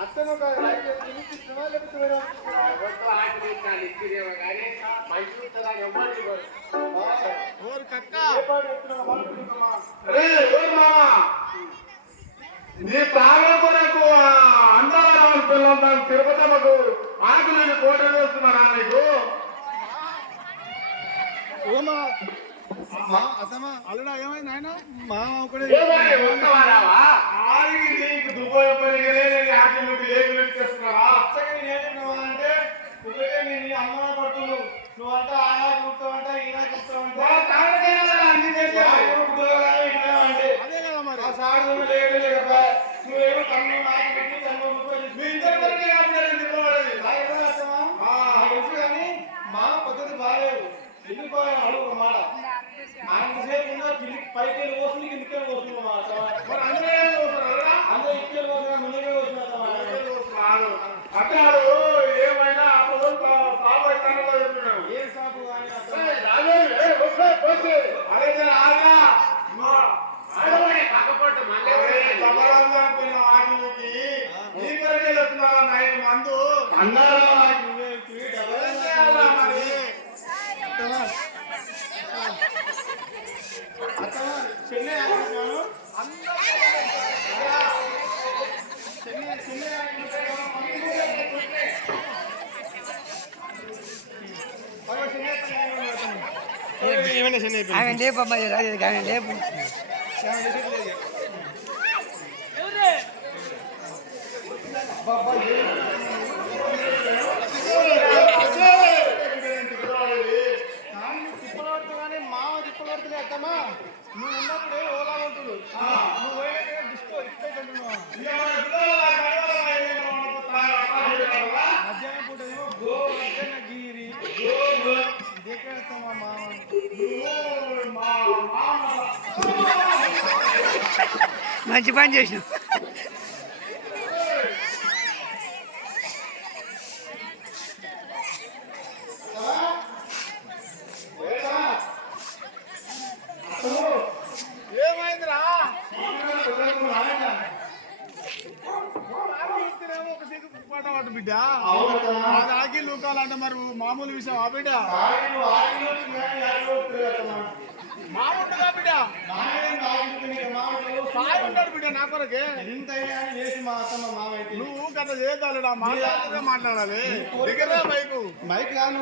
అతను అరే నీ తాగకు అందాల పిల్లలు తిరుపతమ్మకు ఆకులు కోట వేస్తున్నారా నీకు అల్లుడా ఏమైంది ఆయన మా ఒకడే అంటే నేను అమ్మ పడుతున్నావు నువ్వు అంటే ఆయన కుడతావంట ఈయన కుడతావంట అన్ని చేశారు అదే కదా మరి. ఆ సాగు లేదు లేకపోతే నువ్వేమో కన్ను నాకు పెట్టి ముక్కు మీ ఇద్దరు కానీ మా పద్ధతి బాగాలేదు ఎందుకు వెళ్ళి పోస్తుంది మాట మరి అందరూ వెళ్ళి పోతున్నా ముందుకే పోతున్నా అందరూ చూస్తున్నారు. అంటారు ఏమైనా అప్పుడు సాగు చెప్తున్నాడు. ఏం. అరే ఆగరా. మా, అరే, జబర్దస్త్ అనుకున్న వాటికి నీ కొరకే చెప్తున్నారా నైట్ మందు అందరూ నువ్వే ఇప్పుడు ఏం చేయాలా మరి అత్తమా అత్తమా చెన్నై ఆడుతున్నాను చెన్నై చెన్నై ఏమైనా చెన్నై ఆమె లేపమ్మ రాదు ఆమె లేపు. తిప్పలబడుతుంది తిప్పలబడుతుంది అత్తమ్మా నువ్వు ఉన్నప్పుడే ఓలా ఉంటుంది? నువ్వు పోయినట్టే డిస్కో మధ్యాహ్నం పూట మధ్యాహ్న గిరి. దేకేస్తామా మామ. మంచి పని చేసినావు. ఏమైందిరా? ఒక సిగ్గు పాట పాట బిడ్డ. అది ఆగి లూకాలంటే మరి మామూలు విషయం ఆ బిడ్డ? మామూలుగా బిడ్డ? ఉంటాడు బిడ్డ? నా కొరకే? నువ్వు గట్ల చేయగలడా మాట్లాడితే మాట్లాడాలి. దగ్గర బైకు మైక్. కాదు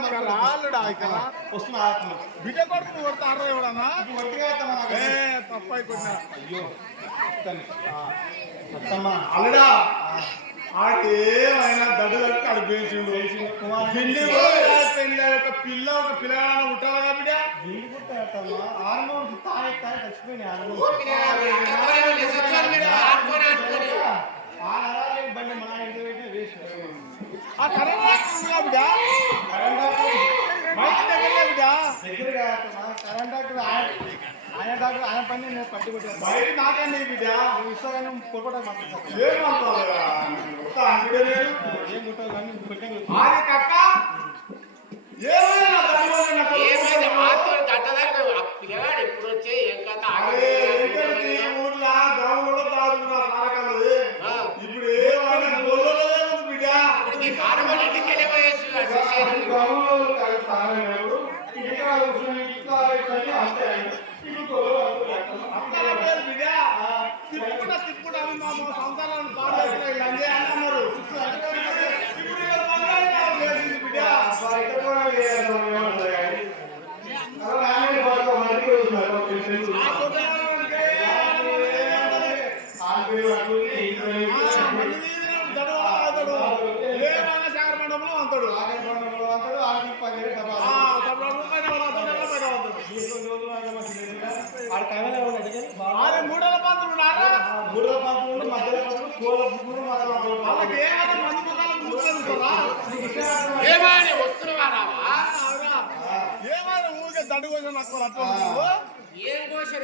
ఇక్కడ రాళ్ళుడా ఇక్కడ? వస్తున్నా బిడ్డ కొడుకు కొడతారా ఎవడన్నా ఏ తప్ప అయిపోయినా అయ్యో అల్లుడా. ఆడేమైనా ఒక పిల్ల ఒక పిల్లగానే ఉంటావా బిడ్డ? పుట్టాడమ్మా హార్మోన్స్ తాగి తాగి చచ్చిపోయినాయి హార్మోన్స్ ఆ ఆ కరెంట్ ఉందా బిడ్డ మైక్ దగ్గర బిడ్డ దగ్గర కాదమ్మా కరెంట్ డాక్టర్ ఆయన డాక్టర్ ఆయన పని నేను పట్టి కొట్టాను బయట నాకండి బిడ్డ. నువ్వు ఇస్తాగానే పొరపడా మాట్లాడతాను. ఏం కొట్టావు కానీ నువ్వు కొట్టే ఆది కక్క ఇప్పటికి కారమన్నింటికి వెళ్ళిపోయేసి గ్రామంలో కైవలం అడిగారు వాళ్ళ? మూడల ఏం కోసం